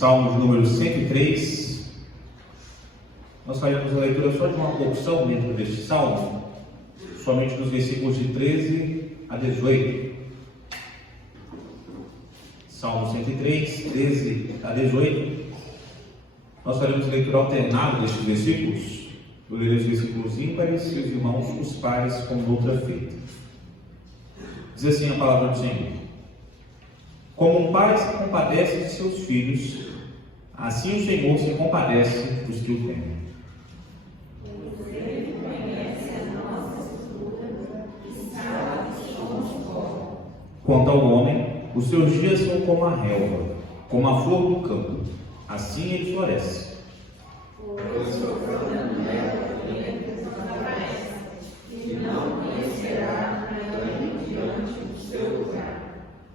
Salmo de número 103. Nós faremos a leitura só de uma porção dentro deste salmo, somente dos versículos de 13 a 18. Salmo 103, 13 a 18. Nós faremos a leitura alternada destes versículos. Eu lerei os versículos ímpares e os irmãos os pares com outra feita. Diz assim a palavra do Senhor: como um pai se compadece de seus filhos, assim o Senhor se compadece dos que o temem. Ele conhece a nossa estrutura e sabe que somos pó. Quanto ao homem, os seus dias são como a relva, como a flor do campo, assim ele floresce. O seu plano desaparece, e não conhecerá nem diante do seu lugar.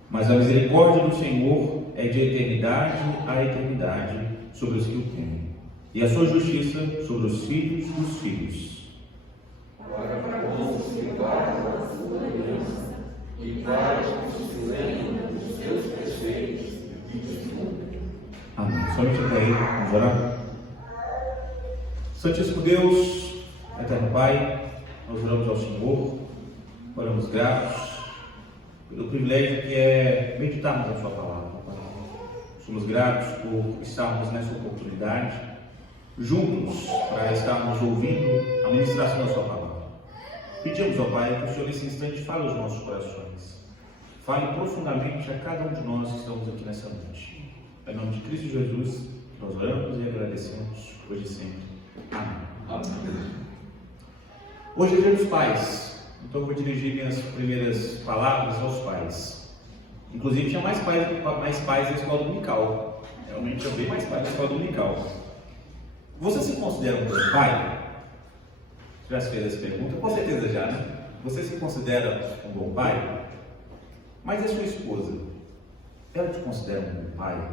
Mas a misericórdia do Senhor é de eternidade a eternidade sobre os que o temem, e a sua justiça sobre os filhos dos filhos. Para os que guardam a sua aliança e para os que se lembram dos seus preceitos e dos cumprem. Amém. Somente até aí, vamos orar. Santíssimo Deus, eterno Pai, nós oramos ao Senhor, oramos gratos pelo privilégio que é meditarmos a Sua palavra, Pai. Somos gratos por estarmos nessa oportunidade, juntos, para estarmos ouvindo a ministração da Sua palavra. Pedimos ao Pai que o Senhor nesse instante fale aos nossos corações, fale profundamente a cada um de nós que estamos aqui nessa noite. Em nome de Cristo Jesus, nós oramos e agradecemos, hoje e sempre. Amém. Amém. Hoje é dia dos pais, então eu vou dirigir minhas primeiras palavras aos pais. Inclusive tinha mais pais na escola dominical. Realmente tinha bem mais pais na escola dominical. Você se considera um bom pai? Já se fez essa pergunta? Com certeza já, né? Você se considera um bom pai? Mas a sua esposa, ela te considera um bom pai?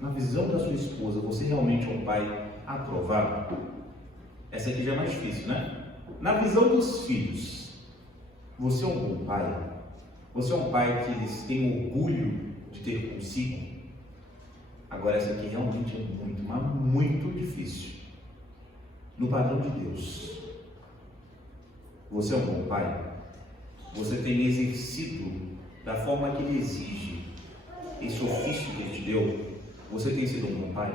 Na visão da sua esposa, você realmente é um pai aprovado? Essa aqui já é mais difícil, né? Na visão dos filhos, você é um bom pai? Você é um pai que eles têm orgulho de ter consigo? Agora essa aqui realmente é muito, mas muito difícil. No padrão de Deus, você é um bom pai? Você tem exercido da forma que Ele exige esse ofício que Ele te deu? Você tem sido um bom pai?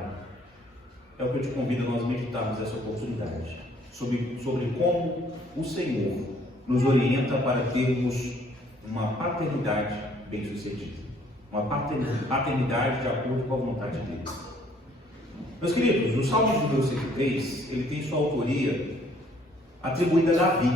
É o que eu te convido a nós meditarmos essa oportunidade, sobre como o Senhor nos orienta para termos uma paternidade bem-sucedida, uma paternidade de acordo com a vontade de Deus. Meus queridos, o Salmo de número 103, ele tem sua autoria atribuída a Davi,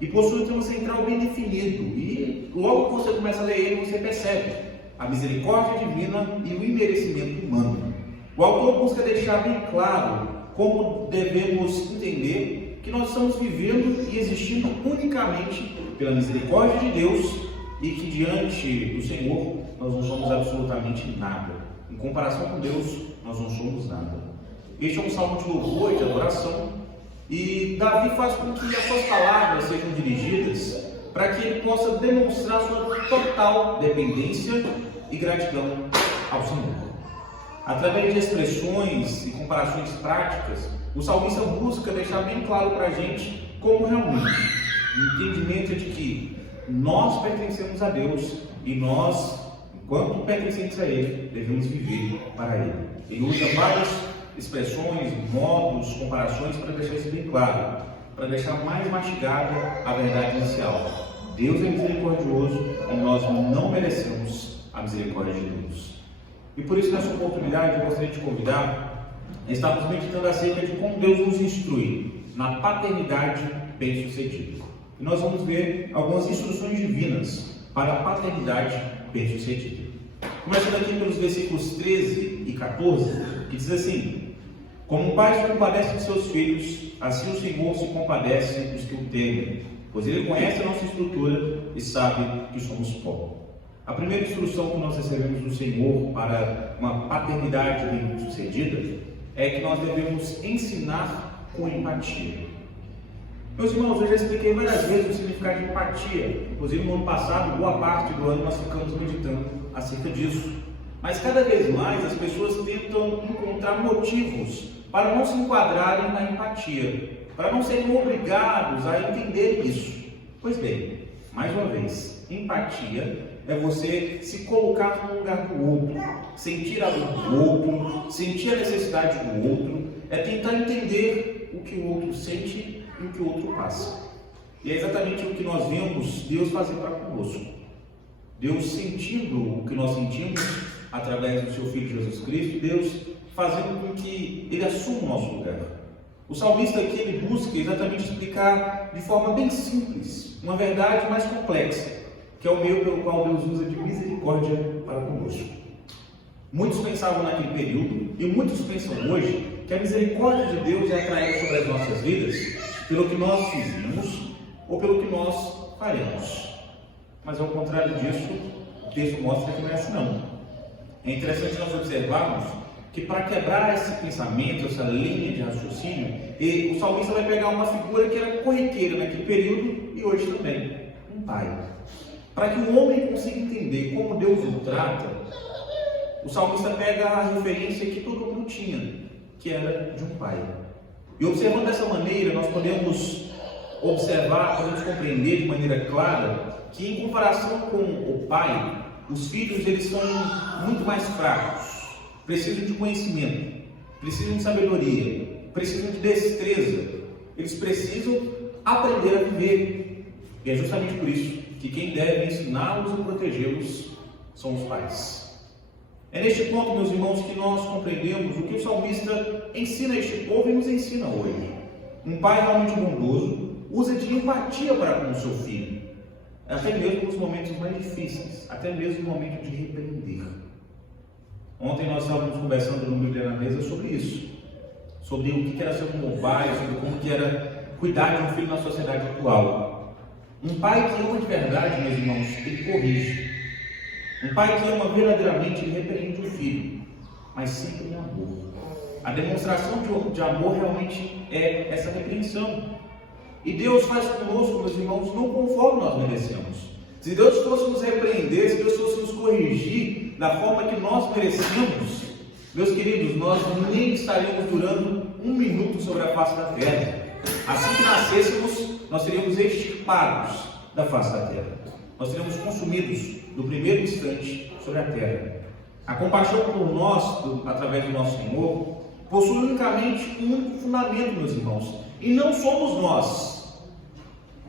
e possui um tema central bem definido, e logo que você começa a ler ele, você percebe a misericórdia divina e o imerecimento humano. O autor busca deixar bem claro como devemos entender que nós estamos vivendo e existindo unicamente pela misericórdia de Deus e que diante do Senhor nós não somos absolutamente nada. Em comparação com Deus, nós não somos nada. Este é um salmo de louvor e de adoração, e Davi faz com que as suas palavras sejam dirigidas para que ele possa demonstrar sua total dependência e gratidão ao Senhor. Através de expressões e comparações práticas, o salmista busca deixar bem claro para a gente como realmente o entendimento de que nós pertencemos a Deus e nós, enquanto pertencentes a Ele, devemos viver para Ele. Ele usa várias expressões, modos, comparações para deixar isso bem claro, para deixar mais mastigada a verdade inicial. Deus é misericordioso e nós não merecemos a misericórdia de Deus. E por isso, nessa oportunidade, eu gostaria de te convidar a estarmos meditando acerca de como Deus nos instrui na paternidade bem-sucedida. E nós vamos ver algumas instruções divinas para a paternidade bem-sucedida. Começando aqui pelos versículos 13 e 14, que diz assim: como um pai se compadece de seus filhos, assim o Senhor se compadece dos que o temem, pois Ele conhece a nossa estrutura e sabe que somos pó. A primeira instrução que nós recebemos do Senhor para uma paternidade bem-sucedida é que nós devemos ensinar com empatia. Meus irmãos, eu já expliquei várias vezes o significado de empatia. Inclusive, no ano passado, boa parte do ano, nós ficamos meditando acerca disso. Mas cada vez mais as pessoas tentam encontrar motivos para não se enquadrarem na empatia, para não serem obrigados a entender isso. Pois bem, mais uma vez, empatia é você se colocar no lugar do outro, sentir a dor do outro, sentir a necessidade do outro, é tentar entender o que o outro sente e o que o outro passa. E é exatamente o que nós vemos Deus fazer para conosco. Deus sentindo o que nós sentimos através do seu Filho Jesus Cristo, Deus fazendo com que Ele assuma o nosso lugar. O salmista aqui, ele busca exatamente explicar de forma bem simples uma verdade mais complexa, que é o meio pelo qual Deus usa de misericórdia para conosco. Muitos pensavam naquele período, e muitos pensam hoje, que a misericórdia de Deus é atraída sobre as nossas vidas pelo que nós fizemos ou pelo que nós faremos. Mas ao contrário disso, o texto mostra que não é assim não. É interessante nós observarmos que para quebrar esse pensamento, essa linha de raciocínio, o salmista vai pegar uma figura que era corriqueira naquele período e hoje também, um pai. Para que o homem consiga entender como Deus o trata, o salmista pega a referência que todo mundo tinha, que era de um pai. E observando dessa maneira, nós podemos observar, podemos compreender de maneira clara que em comparação com o pai, os filhos eles são muito mais fracos, precisam de conhecimento, precisam de sabedoria, precisam de destreza, eles precisam aprender a viver. E é justamente por isso que quem deve ensiná-los e protegê-los são os pais. É neste ponto, meus irmãos, que nós compreendemos o que o salmista ensina a este povo e nos ensina hoje. Um pai realmente bondoso usa de empatia para com o seu filho, até mesmo nos momentos mais difíceis, até mesmo no momento de repreender. Ontem nós estávamos conversando no Bíblia na Mesa sobre isso, sobre o que era ser um pai, sobre como que era cuidar de um filho na sociedade atual. Um pai que ama de verdade, meus irmãos, ele corrige. Um pai que ama verdadeiramente, ele repreende o filho, mas sempre em amor. A demonstração de amor realmente é essa repreensão. E Deus faz conosco, meus irmãos, não conforme nós merecemos. Se Deus fosse nos repreender, se Deus fosse nos corrigir da forma que nós merecemos, meus queridos, nós nem estaríamos durando um minuto sobre a face da terra. Assim que nascêssemos, nós seríamos extirpados da face da terra. Nós seríamos consumidos no primeiro instante sobre a terra. A compaixão por nós, através do nosso Senhor, possui unicamente um único fundamento, meus irmãos, e não somos nós.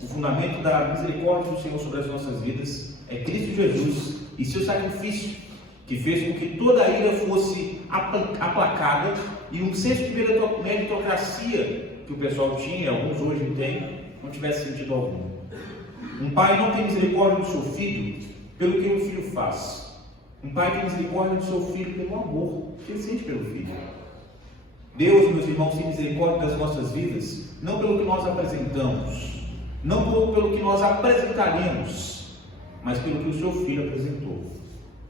O fundamento da misericórdia do Senhor sobre as nossas vidas é Cristo Jesus e seu sacrifício, que fez com que toda a ira fosse aplacada e um senso de meritocracia que o pessoal tinha, e alguns hoje têm, não tivesse sentido algum. Um pai não tem misericórdia do seu filho pelo que o filho faz. Um pai tem misericórdia do seu filho pelo amor que ele sente pelo filho. Deus, meus irmãos, tem misericórdia das nossas vidas, não pelo que nós apresentamos, não pelo que nós apresentaremos, mas pelo que o seu filho apresentou.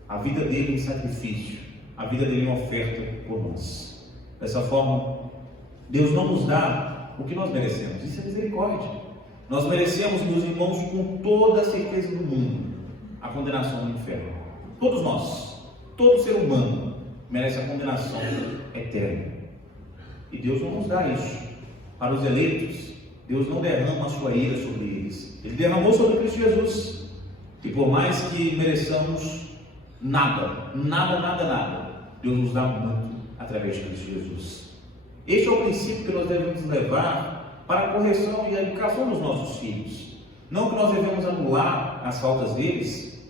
A vida dele em sacrifício, a vida dele em oferta por nós. Dessa forma, Deus não nos dá o que nós merecemos. Isso é misericórdia. Nós merecemos, meus irmãos, com toda a certeza do mundo, a condenação no inferno. Todos nós, todo ser humano, merece a condenação eterna. E Deus não nos dá isso. Para os eleitos, Deus não derrama a sua ira sobre eles. Ele derramou sobre Cristo Jesus. E por mais que mereçamos nada, Deus nos dá muito através de Cristo Jesus. Este é o princípio que nós devemos levar para a correção e a educação dos nossos filhos. Não que nós devemos anular as faltas deles,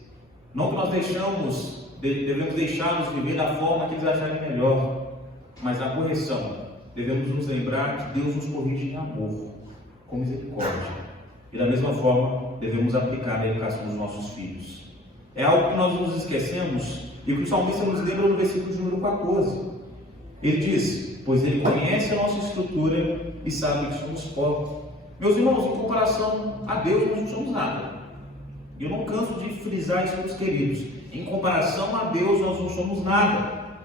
não que nós devemos deixá-los viver da forma que eles acharem melhor, mas na correção devemos nos lembrar que Deus nos corrige em amor, com misericórdia. E da mesma forma devemos aplicar na educação dos nossos filhos. É algo que nós nos esquecemos e que o salmista nos lembra no versículo de número 14. Ele diz: pois ele conhece a nossa estrutura e sabe que somos pobres. Meus irmãos, em comparação a Deus, nós não somos nada. E eu não canso de frisar isso, meus queridos. Em comparação a Deus, nós não somos nada.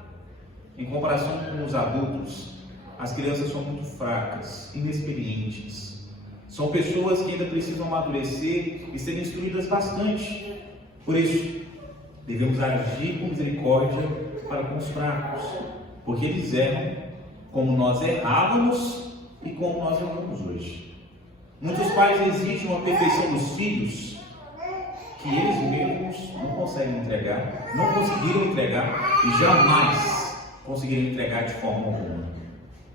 Em comparação com os adultos, as crianças são muito fracas, inexperientes. São pessoas que ainda precisam amadurecer e serem instruídas bastante. Por isso, Devemos agir com misericórdia para com os fracos, porque eles erram como nós errávamos e como nós erramos hoje. Muitos pais exigem uma perfeição dos filhos que eles mesmos não conseguem entregar, não conseguiram entregar e jamais conseguirão entregar de forma alguma.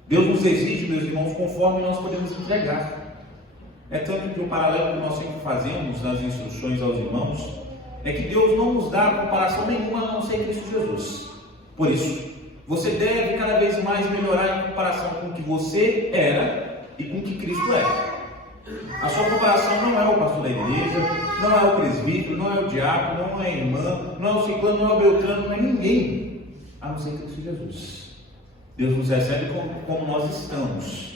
Deus nos exige, meus irmãos, conforme nós podemos entregar. É tanto que o paralelo que nós sempre fazemos nas instruções aos irmãos é que Deus não nos dá comparação nenhuma a não ser Cristo Jesus. Por isso, você deve cada vez mais melhorar em comparação com o que você era e com o que Cristo é. A sua comparação não é o pastor da igreja, não é o presbítero, não é o diácono, não é a irmã, não é o ciclano, não é o beltrano, não é ninguém, a não ser Cristo Jesus. Deus nos recebe como nós estamos,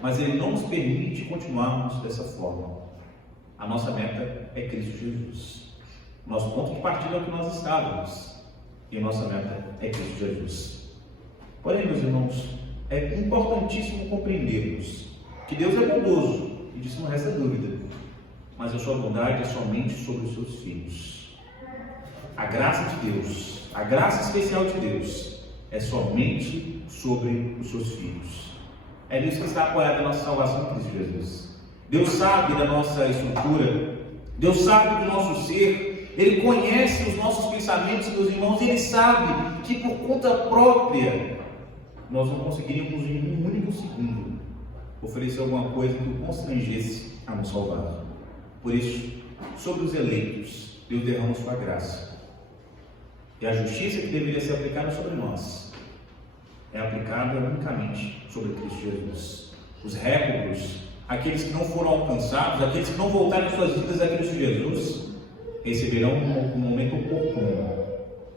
mas Ele não nos permite continuarmos dessa forma. A nossa meta é Cristo Jesus. Nosso ponto de partida é o que nós estávamos, e a nossa meta é Cristo Jesus. Porém, meus irmãos, é importantíssimo compreendermos que Deus é bondoso, e disso não resta dúvida, mas a sua bondade é somente sobre os seus filhos. A graça de Deus, a graça especial de Deus, é somente sobre os seus filhos. É nisso que está apoiada a nossa salvação em Cristo Jesus. Deus sabe da nossa estrutura, Deus sabe do nosso ser, Ele conhece os nossos pensamentos, meus irmãos, e Ele sabe que por conta própria nós não conseguiríamos em um único segundo oferecer alguma coisa que o constrangesse a nos salvar. Por isso, sobre os eleitos, Deus derrama sua graça. E a justiça que deveria ser aplicada sobre nós é aplicada unicamente sobre Cristo Jesus. Os réprobos, aqueles que não foram alcançados, aqueles que não voltaram suas vidas a Cristo Jesus, receberão no momento oportuno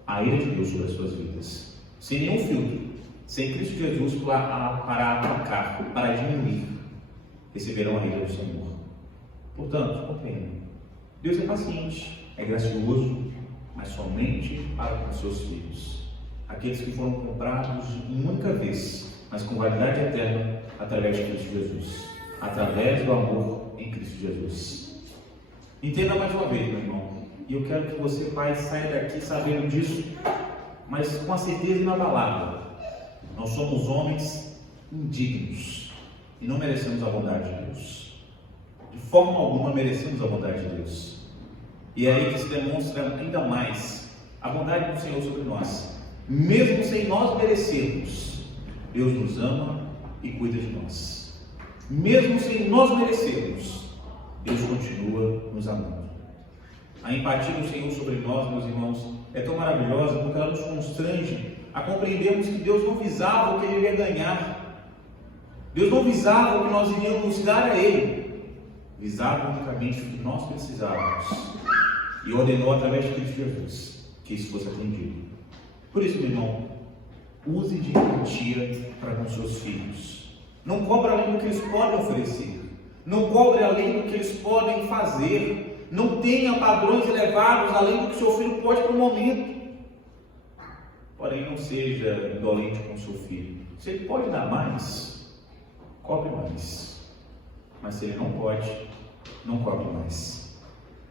a ira de Deus sobre as suas vidas, sem nenhum filtro, sem Cristo Jesus para atacar, para diminuir, receberão a ira do Senhor. Portanto, compreendam, Deus é paciente, é gracioso, mas somente para com seus filhos, aqueles que foram comprados uma única vez, mas com validade eterna, através de Cristo Jesus, através do amor em Cristo Jesus. Entenda mais uma vez, meu irmão, e eu quero que você, pai, saia daqui sabendo disso, mas com a certeza inabalável. Nós somos homens indignos e não merecemos a bondade de Deus. De forma alguma merecemos a bondade de Deus. E é aí que se demonstra ainda mais a bondade do Senhor sobre nós. Mesmo sem nós merecermos, Deus nos ama e cuida de nós. Mesmo sem nós merecermos, Deus continua nos amando. A empatia do Senhor sobre nós, meus irmãos, é tão maravilhosa porque ela nos constrange a compreendermos que Deus não visava o que Ele iria ganhar. Deus não visava o que nós iríamos dar a Ele. Visava unicamente o que nós precisávamos. E ordenou através de Cristo Jesus que isso fosse atendido. Por isso, meu irmão, use de empatia para com seus filhos. Não cobre além do que eles podem oferecer. Não cobre além do que eles podem fazer. Não tenha padrões elevados além do que seu filho pode para o momento. Porém, não seja indolente com o seu filho. Se ele pode dar mais, cobre mais. Mas se ele não pode, não cobre mais.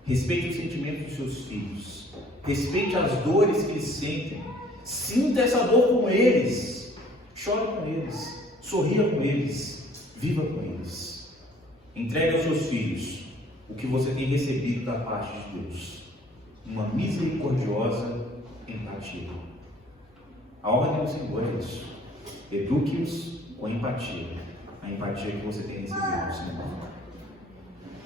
Respeite os sentimentos dos seus filhos. Respeite as dores que eles sentem. Sinta essa dor com eles. Chore com eles. Sorria com eles. Viva com eles. Entregue aos seus filhos o que você tem recebido da parte de Deus. Uma misericordiosa empatia. A ordem do Senhor é isso. Eduque-os com empatia. A empatia que você tem recebido do Senhor.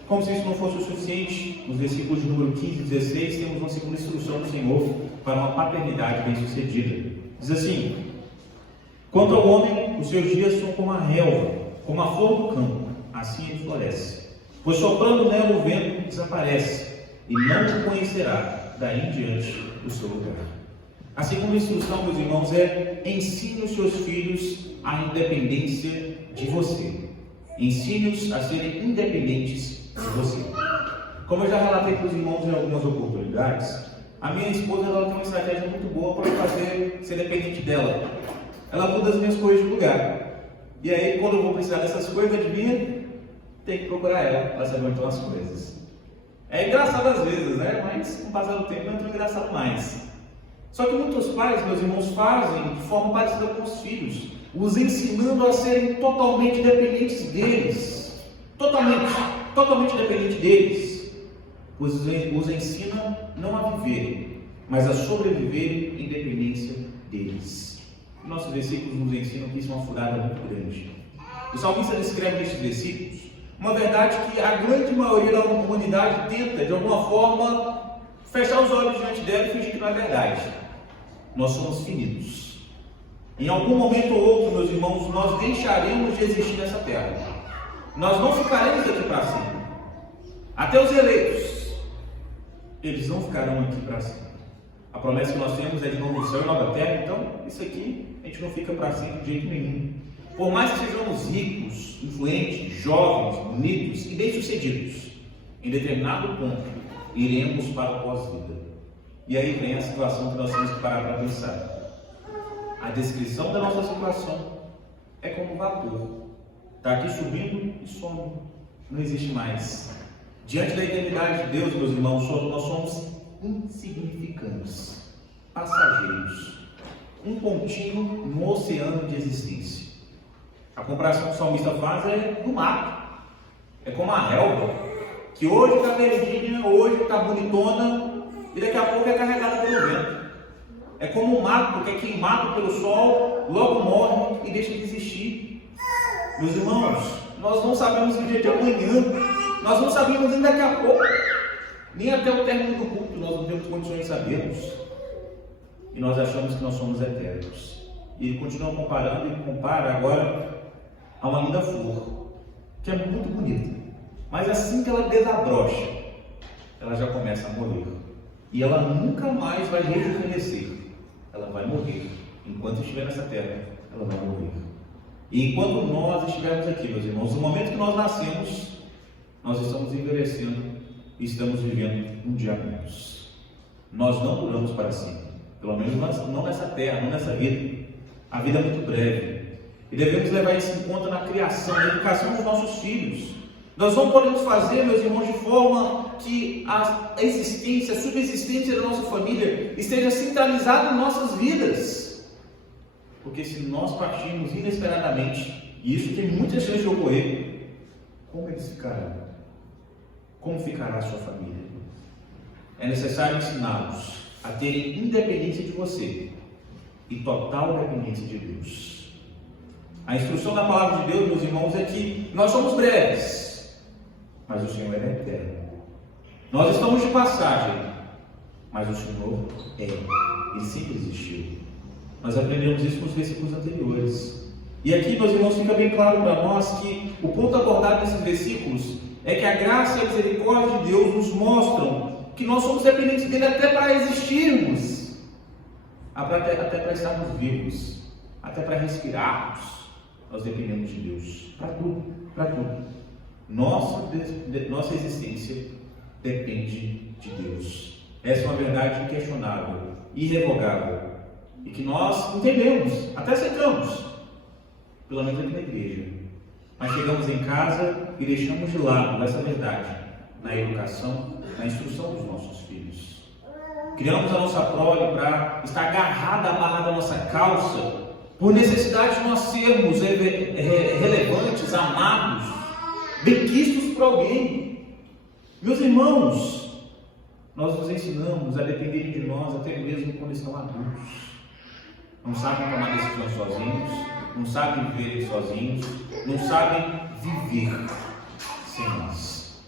Como se isso não fosse o suficiente, nos versículos de número 15 e 16, temos uma segunda instrução do Senhor para uma paternidade bem-sucedida. Diz assim: quanto ao homem, os seus dias são como a relva, como a flor do campo, assim ele floresce. Pois soprando nela o vento desaparece, e não o conhecerá daí em diante o seu lugar. A segunda instrução, meus irmãos, é: ensine os seus filhos a independência de você. Ensine-os a serem independentes de você. Como eu já relatei para os irmãos em algumas oportunidades, a minha esposa ela tem uma estratégia muito boa para fazer ser dependente dela. Ela muda as minhas coisas de lugar. E aí, quando eu vou precisar dessas coisas, adivinha? Tem que procurar ela para saber onde estão as coisas. É engraçado às vezes, né? Mas com o passar do tempo não é tão engraçado mais. Só que muitos pais, meus irmãos, fazem de forma parecida com os filhos, os ensinando a serem totalmente dependentes deles. Totalmente dependentes deles. Pois os ensinam não a viverem, mas a sobreviverem em dependência deles. E nossos versículos nos ensinam que isso é uma furada muito grande. O salmista descreve nestes versículos uma verdade que a grande maioria da humanidade tenta, de alguma forma, fechar os olhos diante dela e fingir que não é verdade. Nós somos finitos. Em algum momento ou outro, meus irmãos, nós deixaremos de existir nessa terra. Nós não ficaremos aqui para sempre. Até os eleitos, eles não ficarão aqui para sempre. A promessa que nós temos é de novo céu e nova terra, então isso aqui a gente não fica para sempre de jeito nenhum. Por mais que sejamos ricos, influentes, jovens, bonitos e bem-sucedidos, em determinado ponto iremos para o pós-vida. E aí vem a situação que nós temos que parar para pensar. A descrição da nossa situação é como vapor. Está aqui subindo e some. Não existe mais. Diante da eternidade de Deus, meus irmãos, nós somos insignificantes, passageiros, um pontinho no oceano de existência. A comparação que o salmista faz é do mato. É como a relva, que hoje está verdinha, hoje está bonitona, e daqui a pouco é carregada pelo vento. É como um mato que é queimado pelo sol, logo morre e deixa de existir. Meus irmãos, nós não sabemos o dia de amanhã, nós não sabemos nem daqui a pouco, nem até o término do culto, nós não temos condições de sabermos. E nós achamos que nós somos eternos. E ele continua comparando, e compara agora a uma linda flor, que é muito bonita, mas assim que ela desabrocha, ela já começa a morrer, e ela nunca mais vai rejuvenescer, ela vai morrer. Enquanto estiver nessa terra, ela vai morrer. E enquanto nós estivermos aqui, meus irmãos, no momento que nós nascemos, nós estamos envelhecendo e estamos vivendo um dia a menos. Nós não duramos para sempre, pelo menos não nessa terra, não nessa vida. A vida é muito breve. E devemos levar isso em conta na criação, na educação dos nossos filhos. Nós não podemos fazer, meus irmãos, de forma que a existência, a subsistência da nossa família esteja centralizada em nossas vidas. Porque se nós partirmos inesperadamente, e isso tem muitas chances de ocorrer, como eles ficarão? Como ficará a sua família? É necessário ensiná-los a terem independência de você e total dependência de Deus. A instrução da palavra de Deus, meus irmãos, é que nós somos breves, mas o Senhor é eterno. Nós estamos de passagem, mas o Senhor Ele sempre existiu. Nós aprendemos isso nos versículos anteriores. E aqui, meus irmãos, fica bem claro para nós que o ponto abordado nesses versículos é que a graça e a misericórdia de Deus nos mostram que nós somos dependentes dele até para existirmos, até para estarmos vivos, até para respirarmos. Nós dependemos de Deus para tudo, para tudo. Nossa existência depende de Deus. Essa é uma verdade inquestionável, irrevogável, e que nós entendemos, até aceitamos, pelo menos aqui na igreja. Mas chegamos em casa e deixamos de lado essa verdade na educação, na instrução dos nossos filhos. Criamos a nossa prole para estar agarrada, amarrada à nossa calça, por necessidade de nós sermos relevantes, amados, benquistos por alguém. Meus irmãos, nós nos ensinamos a dependerem de nós até mesmo quando estão adultos. Não sabem tomar decisões sozinhos, não sabem viver sozinhos, não sabem viver sem nós.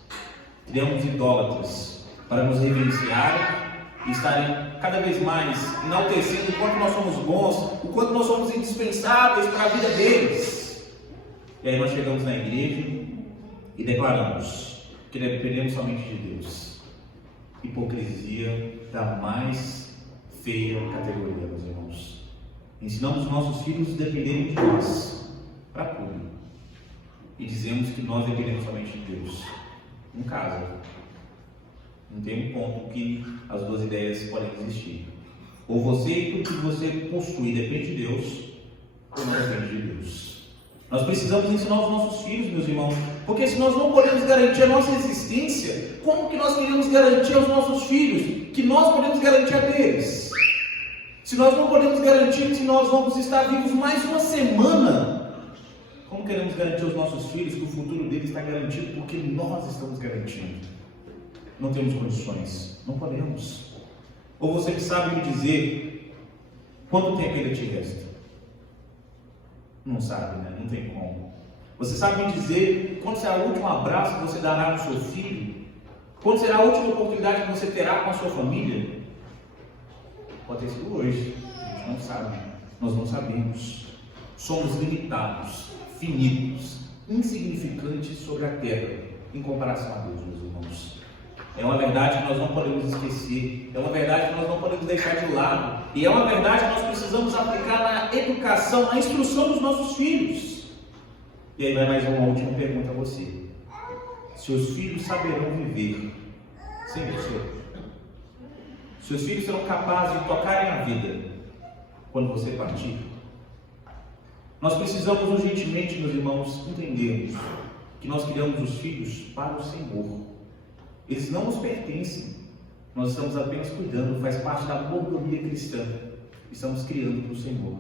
Criamos idólatras para nos reverenciarem e estarem cada vez mais enaltecendo o quanto nós somos bons, o quanto nós somos indispensáveis para a vida deles. E aí nós chegamos na igreja e declaramos que dependemos somente de Deus. Hipocrisia da mais feia categoria, meus irmãos. Ensinamos os nossos filhos a dependerem de nós para tudo. E dizemos que nós dependemos somente de Deus. Não casa. Não tem um ponto que as duas ideias podem existir. Ou você e tudo que você possui depende de Deus, ou não depende de Deus. Nós precisamos ensinar os nossos filhos, meus irmãos, Porque se nós não podemos garantir a nossa existência, como que nós queremos garantir aos nossos filhos que nós podemos garantir a deles? Se nós não podemos garantir que nós vamos estar vivos mais uma semana, como queremos garantir aos nossos filhos que o futuro deles está garantido porque nós estamos garantindo? Não temos condições, não podemos. Ou você que sabe me dizer quanto tempo ainda te resta? Não sabe, né? Não tem como. Você sabe me dizer quando será o último abraço que você dará no seu filho? Quando será a última oportunidade que você terá com a sua família? Pode ter sido hoje, a gente não sabe, nós não sabemos. Somos limitados, finitos, insignificantes sobre a terra, em comparação a Deus, meus irmãos. É uma verdade que nós não podemos esquecer, é uma verdade que nós não podemos deixar de lado, e é uma verdade que nós precisamos aplicar na educação, na instrução dos nossos filhos. E aí vai mais uma última pergunta a você: seus filhos saberão viver sem você? Seus filhos serão capazes de tocarem a vida quando você partir? Nós precisamos urgentemente, meus irmãos, entendermos que nós criamos os filhos para o Senhor. Eles não nos pertencem, nós estamos apenas cuidando, faz parte da mordomia cristã. Estamos criando para o Senhor.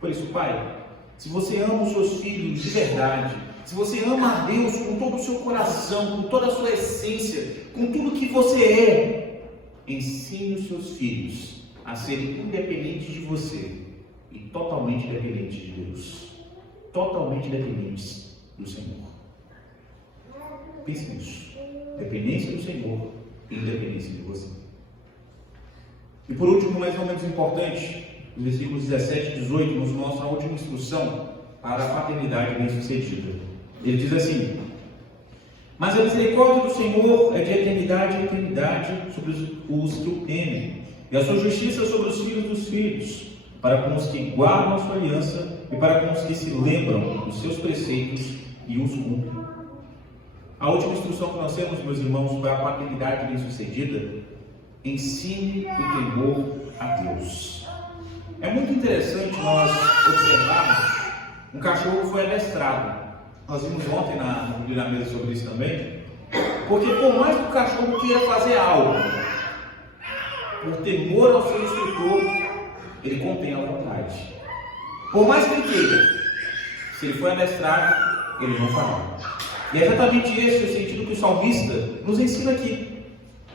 Por isso, Pai, se você ama os seus filhos de verdade, se você ama a Deus com todo o seu coração, com toda a sua essência, com tudo que você é, ensine os seus filhos a serem independentes de você e totalmente dependentes de Deus, totalmente dependentes do Senhor. Pense nisso: dependência do Senhor e independência de você. E por último, mais ou menos importante, os versículos 17 e 18 nos mostram a última instrução para a paternidade bem-sucedida. Ele diz assim: mas a misericórdia do Senhor é de eternidade a eternidade sobre os que o temem, e a sua justiça sobre os filhos dos filhos, para com os que guardam a sua aliança e para com os que se lembram dos seus preceitos e os cumprem. A última instrução que nós temos, meus irmãos, para a paternidade bem-sucedida: ensine o temor a Deus. É muito interessante nós observarmos um cachorro que foi adestrado. Nós vimos ontem na mesa sobre isso também. Porque por mais que o cachorro queira fazer algo, por temor ao seu instrutor, ele contém a vontade. Por mais que ele queira, se ele for adestrado, ele não fará. E é exatamente esse o sentido que o salmista nos ensina aqui,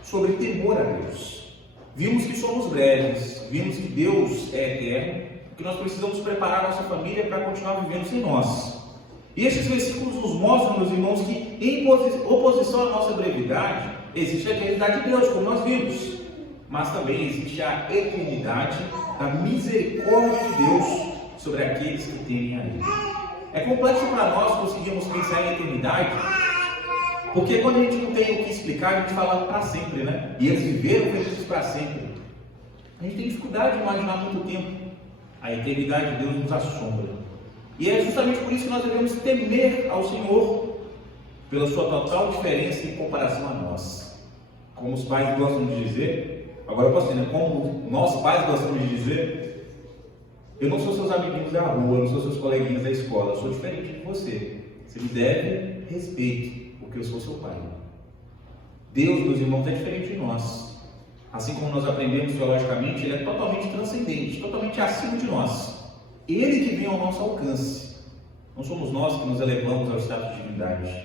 sobre temor a Deus. Vimos que somos breves, vimos que Deus é eterno, que nós precisamos preparar a nossa família para continuar vivendo sem nós. E esses versículos nos mostram, meus irmãos, que em oposição à nossa brevidade, existe a eternidade de Deus, como nós vimos. Mas também existe a eternidade da misericórdia de Deus sobre aqueles que temem a Ele. É complexo para nós conseguirmos pensar em eternidade, porque quando a gente não tem o que explicar, a gente fala para sempre, né? E eles viveram felizes para sempre. A gente tem dificuldade de imaginar muito tempo. A eternidade de Deus nos assombra. E é justamente por isso que nós devemos temer ao Senhor, pela sua total diferença em comparação a nós. Como os pais gostam de dizer, agora eu posso dizer, né? Como nós pais gostamos de dizer: eu não sou seus amiguinhos da rua, eu não sou seus coleguinhas da escola, eu sou diferente de você. Você me deve respeito, porque eu sou seu pai. Deus, meus irmãos, é diferente de nós. Assim como nós aprendemos teologicamente, Ele é totalmente transcendente, totalmente acima de nós. Ele que vem ao nosso alcance. Não somos nós que nos elevamos ao status de divindade.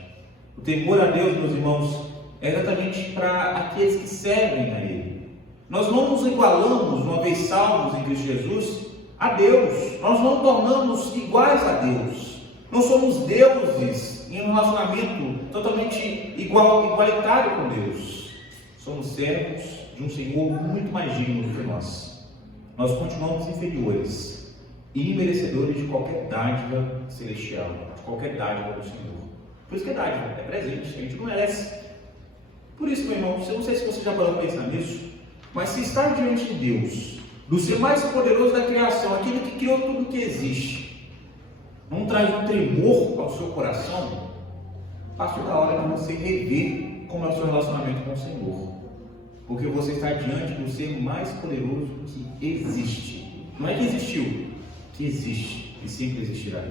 O temor a Deus, meus irmãos, é exatamente para aqueles que servem a Ele. Nós não nos igualamos, uma vez salvos em Cristo Jesus, a Deus. Nós não tornamos iguais a Deus. Não somos deuses em um relacionamento totalmente igualitário com Deus. Somos servos de um Senhor muito mais digno do que nós. Nós continuamos inferiores e imerecedores de qualquer dádiva celestial, de qualquer dádiva do Senhor. Por isso que é dádiva, é presente, a gente não merece. Por isso, meu irmão, eu não sei se você já parou para pensar nisso, mas se estar diante de Deus, do ser mais poderoso da criação, aquele que criou tudo que existe, não traz um tremor ao seu coração, passou da hora de você rever como é o seu relacionamento com o Senhor. Porque você está diante do ser mais poderoso que existe. Não é que existiu, que existe e sempre existirá.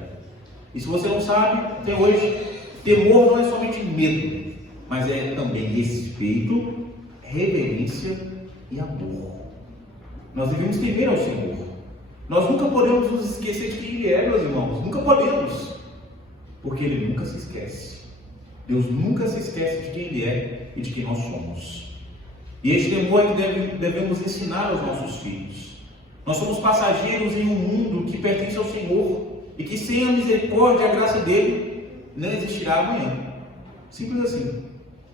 E se você não sabe, até hoje, Temor não é somente medo, mas é também respeito, reverência e amor. Nós devemos temer ao Senhor. Nós nunca podemos nos esquecer de quem Ele é, meus irmãos. Nunca podemos. Porque Ele nunca se esquece. Deus nunca se esquece de quem Ele é e de quem nós somos. E este temor é que devemos ensinar aos nossos filhos. Nós somos passageiros em um mundo que pertence ao Senhor e que sem a misericórdia e a graça dEle não existirá amanhã. Simples assim.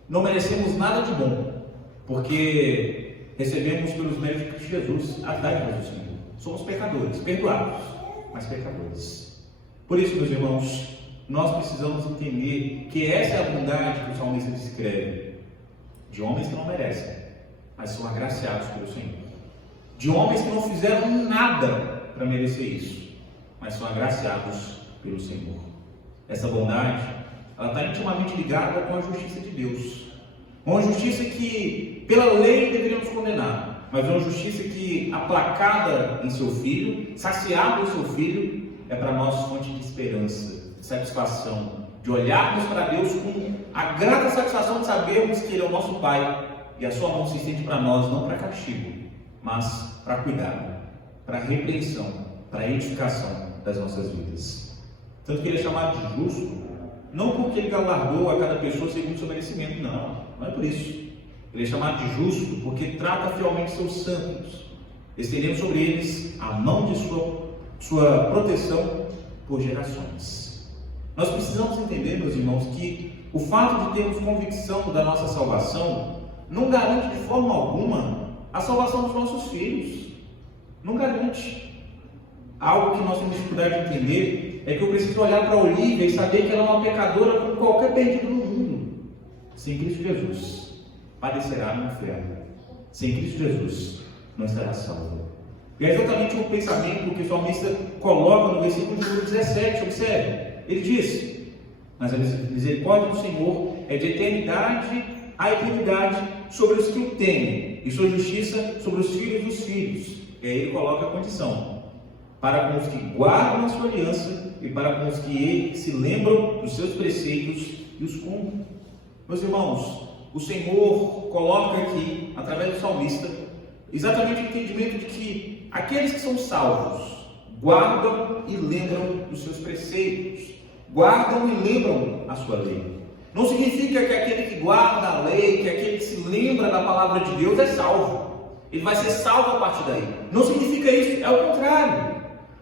Não merecemos nada de bom, porque recebemos pelos méritos de Jesus a dádiva do Senhor. Somos pecadores, perdoados, mas pecadores. Por isso, meus irmãos, nós precisamos entender que essa é a bondade que o salmista descreve, de homens que não merecem, mas são agraciados pelo Senhor. De homens que não fizeram nada para merecer isso, mas são agraciados pelo Senhor. Essa bondade, ela está intimamente ligada com a justiça de Deus. Uma justiça que, pela lei, deveríamos condenar, mas uma justiça que, aplacada em seu Filho, saciada em seu Filho, é para nós fonte de esperança, de satisfação, de olharmos para Deus com a grata satisfação de sabermos que Ele é o nosso Pai e a sua mão se estende para nós, não para castigo, mas para cuidado, para repreensão, para edificação das nossas vidas. Tanto que Ele é chamado de justo, não porque Ele galardoa a cada pessoa segundo o seu merecimento, não é por isso. Ele é chamado de justo porque trata fielmente seus santos, estendendo sobre eles a mão de sua proteção por gerações. Nós precisamos entender, meus irmãos, que o fato de termos convicção da nossa salvação não garante de forma alguma a salvação dos nossos filhos. Não garante. Algo que nós temos dificuldade de entender é que eu preciso olhar para a Olívia e saber que ela é uma pecadora como qualquer perdido no mundo. Sem Cristo Jesus, padecerá no inferno. Sem Cristo Jesus, não estará salva. E é exatamente o pensamento que o salmista coloca no versículo número 17, observe. Ele diz: mas a misericórdia do Senhor é de eternidade a eternidade sobre os que o temem, e sua justiça sobre os filhos dos filhos. E aí ele coloca a condição: para com os que guardam a sua aliança e para com os que se lembram dos seus preceitos e os cumprem. Meus irmãos, o Senhor coloca aqui, através do salmista, exatamente o entendimento de que aqueles que são salvos guardam e lembram dos seus preceitos, guardam e lembram a sua lei. Não significa que aquele que guarda a lei, que aquele que se lembra da palavra de Deus é salvo. Ele vai ser salvo a partir daí. Não significa isso, é o contrário.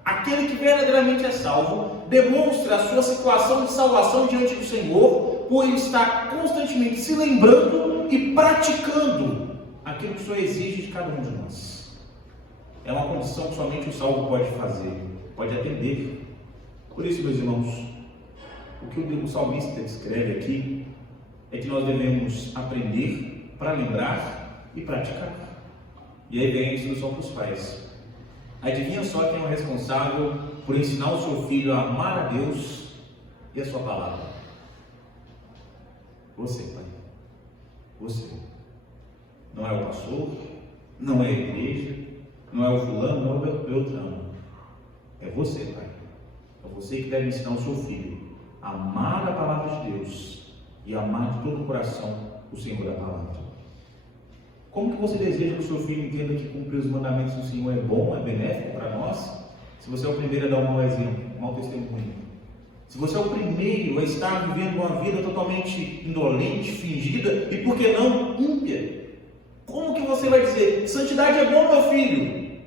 Aquele que verdadeiramente é salvo demonstra a sua situação de salvação diante do Senhor, por ele estar constantemente se lembrando e praticando aquilo que o Senhor exige de cada um de nós. É uma condição que somente o salvo pode fazer, pode atender. Por isso, meus irmãos, o que o salmista escreve aqui é que nós devemos aprender para lembrar e praticar. E aí vem a instrução para os pais. Adivinha só quem é o responsável por ensinar o seu filho a amar a Deus e a sua palavra? Você, pai. Você. Não é o pastor, não é a igreja, não é o fulano, não é o beltrano. É você, pai. É você que deve ensinar o seu filho a amar a palavra de Deus e amar de todo o coração o Senhor da palavra. Como que você deseja que o seu filho entenda que cumprir os mandamentos do Senhor é bom, é benéfico para nós, se você é o primeiro a dar um mau exemplo, um mau testemunho? Se você é o primeiro a estar vivendo uma vida totalmente indolente, fingida e, por que não, ímpia? Como que você vai dizer, santidade é bom, meu filho,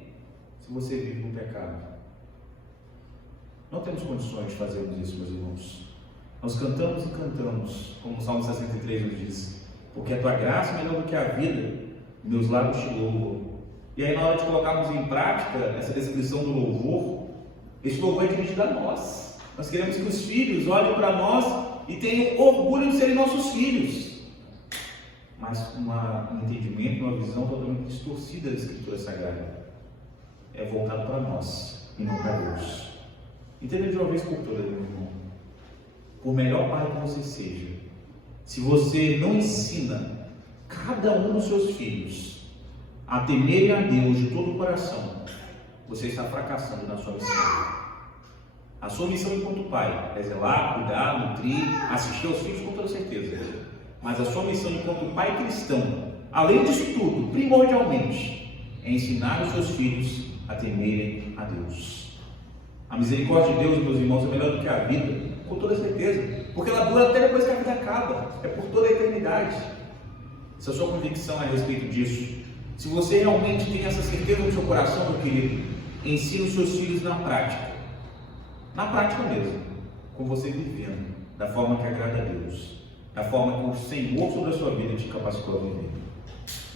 se você vive no pecado? Não temos condições de fazermos isso, meus irmãos. Nós cantamos e cantamos, como o Salmo 63 nos diz, porque a tua graça é melhor do que a vida, meus lábios te louvam. E aí, na hora de colocarmos em prática essa descrição do louvor, esse louvor é dirigido a nós. Nós queremos que os filhos olhem para nós e tenham orgulho de serem nossos filhos, mas com um entendimento, uma visão totalmente distorcida da Escritura Sagrada. É voltado para nós e não para Deus. Entenda de uma vez por todas, meu irmão. Por melhor pai que você seja, se você não ensina cada um dos seus filhos a temerem a Deus de todo o coração, você está fracassando na sua missão. A sua missão enquanto pai é zelar, cuidar, nutrir, assistir aos filhos com toda certeza. Mas a sua missão enquanto pai cristão, além disso tudo, primordialmente, é ensinar os seus filhos a temerem a Deus. A misericórdia de Deus, meus irmãos, é melhor do que a vida, com toda certeza, porque ela dura até depois que a vida acaba, é por toda a eternidade. Se a sua convicção é a respeito disso, se você realmente tem essa certeza no seu coração, meu querido, ensine os seus filhos na prática mesmo, com você vivendo da forma que agrada a Deus, da forma que o Senhor sobre a sua vida te capacitou a viver.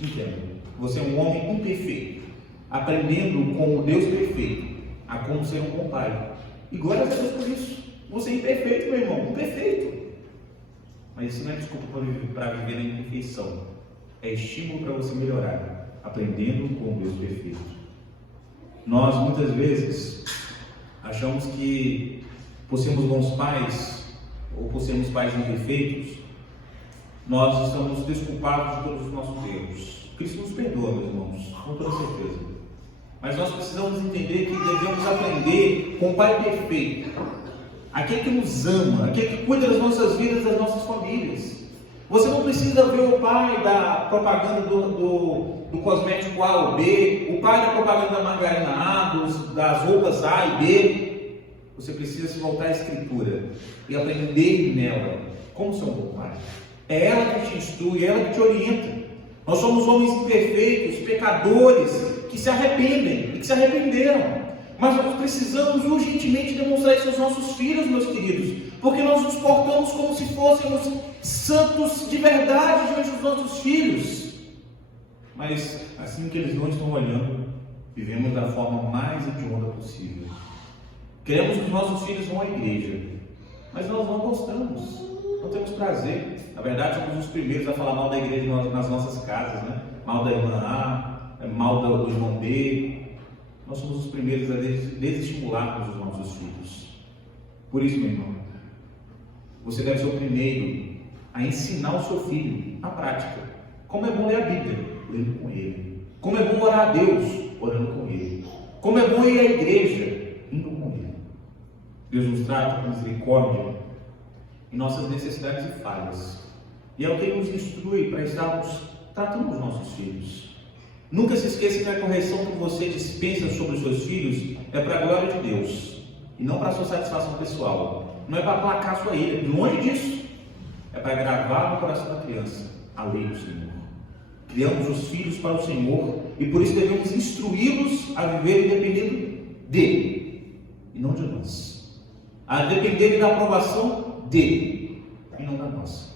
Entenda, você é um homem imperfeito, aprendendo com o Deus perfeito a como ser um bom pai. E glória a Deus por isso. Você é imperfeito, meu irmão, imperfeito. Mas isso não é desculpa para viver na imperfeição. É estímulo para você melhorar, aprendendo com o Deus perfeito. Nós, muitas vezes, achamos que, por sermos bons pais, ou por sermos pais imperfeitos, nós estamos desculpados de todos os nossos erros. Cristo nos perdoa, meus irmãos, com toda certeza. Mas nós precisamos entender que devemos aprender com o Pai perfeito, aquele que nos ama, aquele que cuida das nossas vidas, das nossas famílias. Você não precisa ver o pai da propaganda do cosmético A ou B, o pai da propaganda da margarina A, das roupas A e B. Você precisa se voltar à Escritura e aprender nela como ser um bom pai. É ela que te instrui, é ela que te orienta. Nós somos homens imperfeitos, pecadores, que se arrependem e que se arrependeram. Mas nós precisamos urgentemente demonstrar isso aos nossos filhos, meus queridos, porque nós nos portamos como se fôssemos santos de verdade diante dos nossos filhos. Mas assim que eles não estão olhando, vivemos da forma mais hedionda possível. Queremos que os nossos filhos vão à igreja, mas nós não gostamos, não temos prazer. Na verdade, somos os primeiros a falar mal da igreja nas nossas casas, né? Mal da irmã A, mal do irmão B. Nós somos os primeiros a desestimularmos os nossos filhos. Por isso, meu irmão, você deve ser o primeiro a ensinar o seu filho na prática. Como é bom ler a Bíblia, lendo com ele. Como é bom orar a Deus, orando com ele. Como é bom ir à igreja, indo com ele. Deus nos trata com misericórdia em nossas necessidades e falhas. E é o que Ele nos instrui para estarmos tratando os nossos filhos. Nunca se esqueça que a correção que você dispensa sobre os seus filhos é para a glória de Deus e não para a sua satisfação pessoal. Não é para aplacar sua ira, longe disso. É para gravar no coração da criança a lei do Senhor. Criamos os filhos para o Senhor e por isso devemos instruí-los a viver dependendo dele e não de nós. A depender da aprovação dele e não da nossa.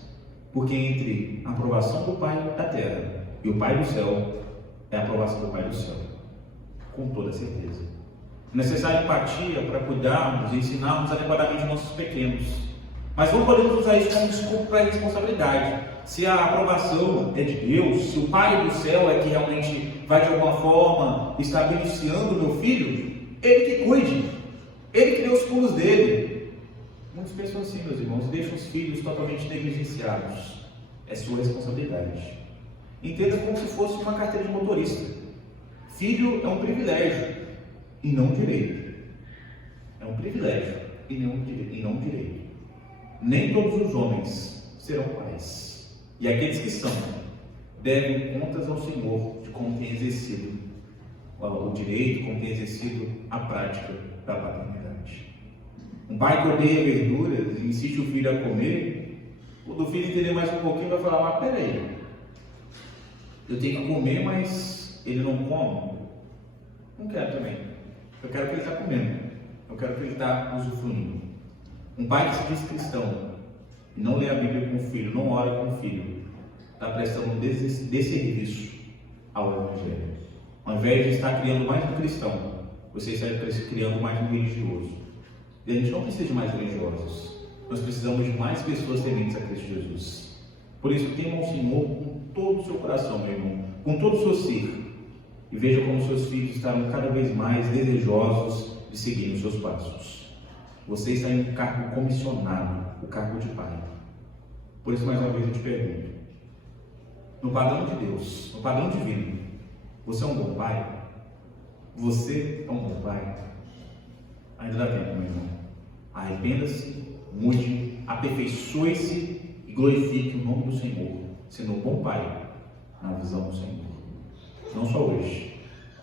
Porque entre a aprovação do Pai da terra e o Pai do céu é a aprovação do Pai do céu, com toda certeza. É necessária empatia para cuidarmos e ensinarmos adequadamente nossos pequenos. Mas não podemos usar isso como desculpa para a responsabilidade. Se a aprovação é de Deus, se o Pai do céu é que realmente vai de alguma forma estar beneficiando o meu filho, Ele que cuide, Ele que dê os pulos dele. Muitas pessoas assim, meus irmãos, deixam os filhos totalmente negligenciados. É sua responsabilidade. Entenda como se fosse uma carteira de motorista. Filho é um privilégio e não um direito. É um privilégio e não um direito. Nem todos os homens serão pais. E aqueles que são devem contas ao Senhor de como tem exercido o direito, como tem exercido a prática da paternidade. Um pai que odeia verduras e insiste o filho a comer, quando o filho entender mais um pouquinho vai falar, mas peraí, eu tenho que comer, mas ele não come? Não quero também. Eu quero que ele está comendo. Eu quero que ele está usufruindo. Um pai que se diz cristão e não lê a Bíblia com o filho, não ora com o filho, está prestando um desserviço ao Evangelho. Ao invés de estar criando mais um cristão, você está criando mais um religioso. E a gente não precisa de mais religiosos. Nós precisamos de mais pessoas tementes a Cristo Jesus. Por isso, tema ao Senhor com todo o seu coração, meu irmão, com todo o seu ser. E veja como seus filhos estarão cada vez mais desejosos de seguir os seus passos. Você está em um cargo comissionado, o cargo de pai. Por isso, mais uma vez, eu te pergunto. No padrão de Deus, no padrão divino, você é um bom pai? Você é um bom pai? Ainda dá tempo, meu irmão. Arrependa-se, mude, aperfeiçoe-se e glorifique o nome do Senhor, sendo um bom pai na visão do Senhor. Não só hoje,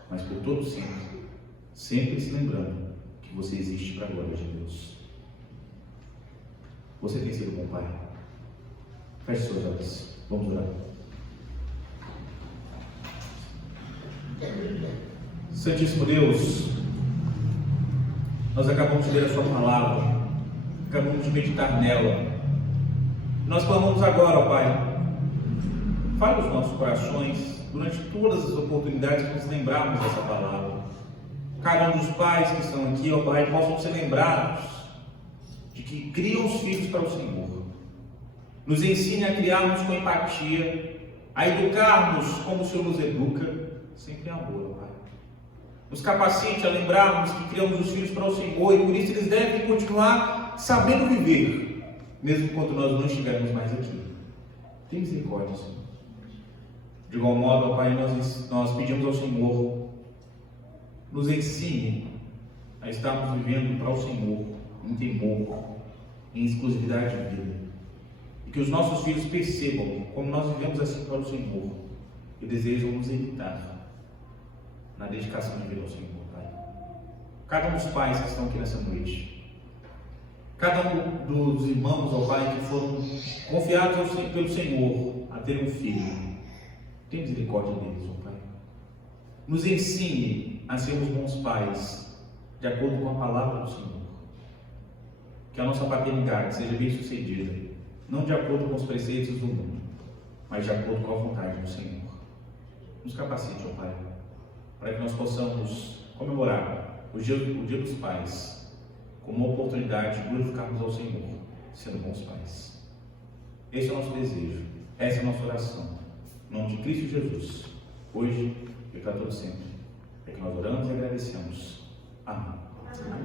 mas por todo sempre. Sempre se lembrando que você existe para a glória de Deus. Você tem sido bom pai? Feche seus olhos. Vamos orar. Santíssimo Deus, nós acabamos de ler a sua palavra, acabamos de meditar nela. Nós clamamos agora, ó Pai, fale os nossos corações durante todas as oportunidades que nos lembrarmos dessa palavra. Cada um dos pais que estão aqui, ó Pai, possam ser lembrados de que criam os filhos para o Senhor. Nos ensine a criarmos com empatia, a educarmos como o Senhor nos educa, sempre em amor, ó Pai. Nos capacite a lembrarmos que criamos os filhos para o Senhor e por isso eles devem continuar sabendo viver, mesmo quando nós não estivermos mais aqui. Tem misericórdia, Senhor. De igual modo, ó Pai, nós pedimos ao Senhor, nos ensine a estarmos vivendo para o Senhor, em temor, em exclusividade de vida. E que os nossos filhos percebam como nós vivemos assim para o Senhor e desejam nos imitar na dedicação de vida ao Senhor, Pai. Cada um dos pais que estão aqui nessa noite, cada um dos irmãos, ó Pai, que foram confiados pelo Senhor a ter um filho, tem misericórdia deles, ó Pai. Nos ensine a sermos bons pais, de acordo com a palavra do Senhor. Que a nossa paternidade seja bem sucedida, não de acordo com os preceitos do mundo, mas de acordo com a vontade do Senhor. Nos capacite, ó Pai, para que nós possamos comemorar o dia dos pais como uma oportunidade de glorificarmos ao Senhor, sendo bons pais. Esse é o nosso desejo, essa é a nossa oração. Em nome de Cristo Jesus, hoje e para todo sempre. É que nós oramos e agradecemos. Amém.